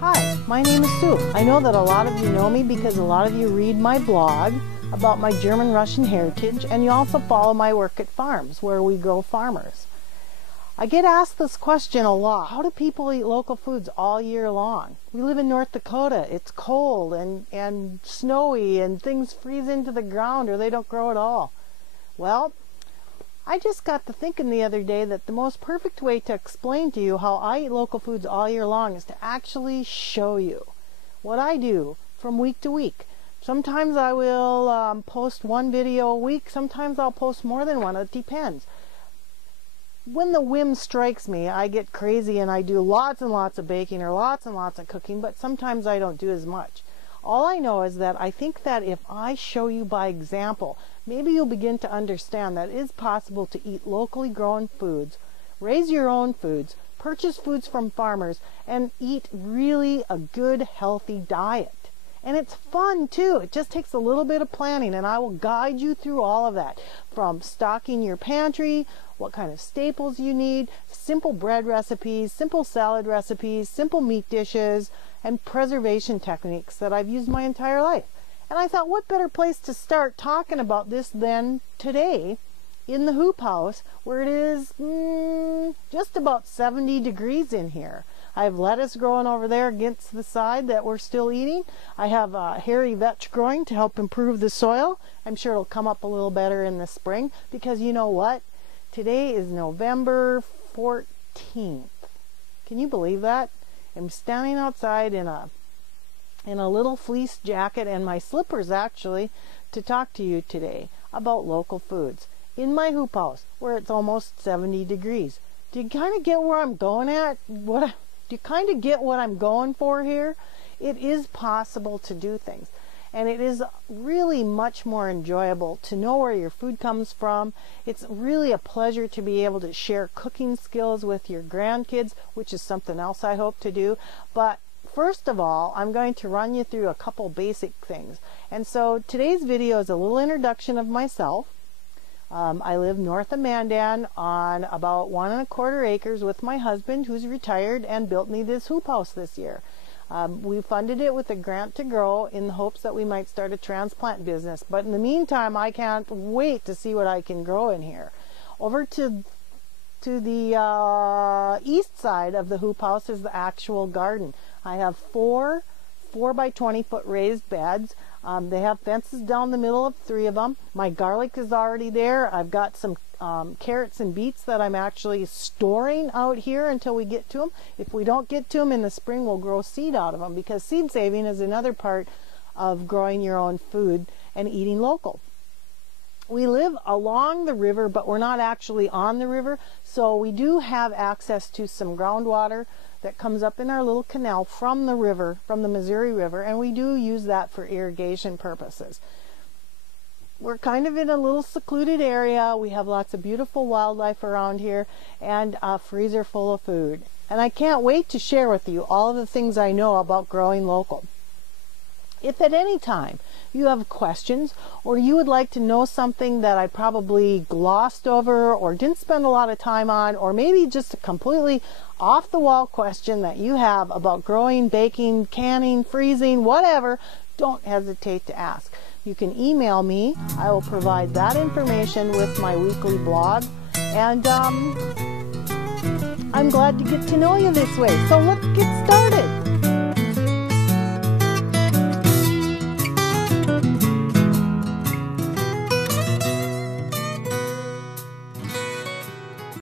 Hi, my name is Sue. I know that a lot of you know me because a lot of you read my blog about my German-Russian heritage, and you also follow my work at farms where we grow farmers. I get asked this question a lot. How do people eat local foods all year long? We live in North Dakota. It's cold and snowy and things freeze into the ground or they don't grow at all. Well, I just got to thinking the other day that the most perfect way to explain to you how I eat local foods all year long is to actually show you what I do from week to week. Sometimes I will post one video a week. Sometimes I'll post more than one. It depends. When the whim strikes me, I get crazy and I do lots and lots of baking or lots and lots of cooking, but sometimes I don't do as much. All I know is that I think that if I show you by example, maybe you'll begin to understand that it is possible to eat locally grown foods, raise your own foods, purchase foods from farmers, and eat really a good, healthy diet. And it's fun too. It just takes a little bit of planning, and I will guide you through all of that. From stocking your pantry, what kind of staples you need, simple bread recipes, simple salad recipes, simple meat dishes, and preservation techniques that I've used my entire life. And I thought, what better place to start talking about this than today in the hoop house, where it is just about 70 degrees in here. I have lettuce growing over there against the side that we're still eating. I have hairy vetch growing to help improve the soil. I'm sure it'll come up a little better in the spring, because you know what? Today is November 14th. Can you believe that? I'm standing outside in a little fleece jacket and my slippers actually to talk to you today about local foods in my hoop house where it's almost 70 degrees. Do you kind of get where I'm going at? Do you kind of get what I'm going for here? It is possible to do things, and it is really much more enjoyable to know where your food comes from. It's really a pleasure to be able to share cooking skills with your grandkids, which is something else I hope to do. But first of all, I'm going to run you through a couple basic things. And so today's video is a little introduction of myself. I live north of Mandan on about 1 1/4 acres with my husband, who's retired and built me this hoop house this year. We funded it with a grant to grow in the hopes that we might start a transplant business. But in the meantime, I can't wait to see what I can grow in here. Over to the east side of the hoop house is the actual garden. I have four by 20 foot raised beds. They have fences down the middle of 3 of them. My garlic is already there. I've got some carrots and beets that I'm actually storing out here until we get to them. If we don't get to them in the spring, we'll grow seed out of them, because seed saving is another part of growing your own food and eating local. We live along the river, but we're not actually on the river, so we do have access to some groundwater that comes up in our little canal from the river, from the Missouri River, and we do use that for irrigation purposes. We're kind of in a little secluded area. We have lots of beautiful wildlife around here and a freezer full of food. And I can't wait to share with you all of the things I know about growing local. If at any time you have questions, or you would like to know something that I probably glossed over or didn't spend a lot of time on, or maybe just a completely off-the-wall question that you have about growing, baking, canning, freezing, whatever, don't hesitate to ask. You can email me. I will provide that information with my weekly blog, and I'm glad to get to know you this way. So let's get started.